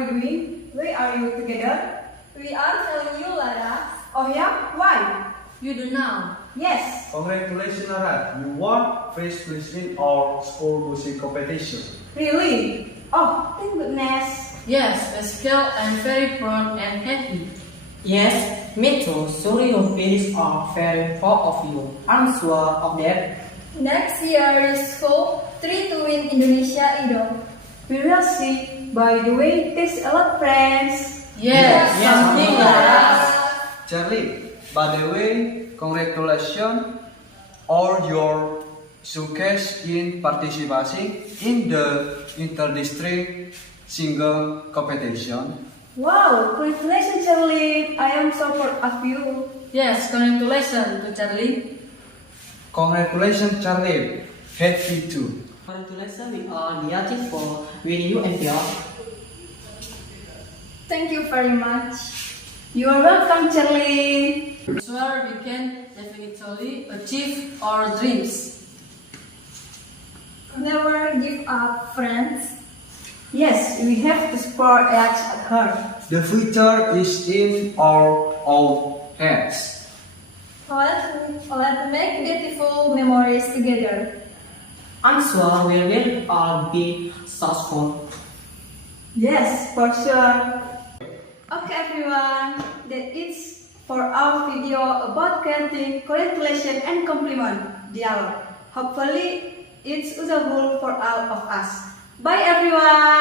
you doing? Why are you together? We are telling you, Lara. Oh yeah? Why? You do now. Yes. Congratulations, Lara. You won first place in our school music competition. Really? Oh, thank goodness. Yes, Pascal, I'm very proud and happy. Yes, me too. Sorry, your parents are very proud of you. I'm sure of that. Next year, the school 3 to win Indonesia Idol. We will see. By the way, thanks a lot, friends. Yes, Yes, something, Lara. Charlie, by the way, congratulations on your success in participating in the inter-district singer competition. Wow, congratulations, Charlie. I am so proud of you. Yes, congratulations to Charlie. Congratulations, Charlie. Happy too. Congratulations, we are delighted for winning you and Pierre. Thank you very much. You are welcome, Charlie. Sure, we can definitely achieve our dreams. Never give up, friends. Yes, we have to support each other. The future is in our own hands. Let's make beautiful memories together. I'm sure we will all be successful. Yes, for sure. Okay, everyone. That is for our video about granting congratulations and compliment dialogue. Hopefully, it's useful for all of us. Bye, everyone.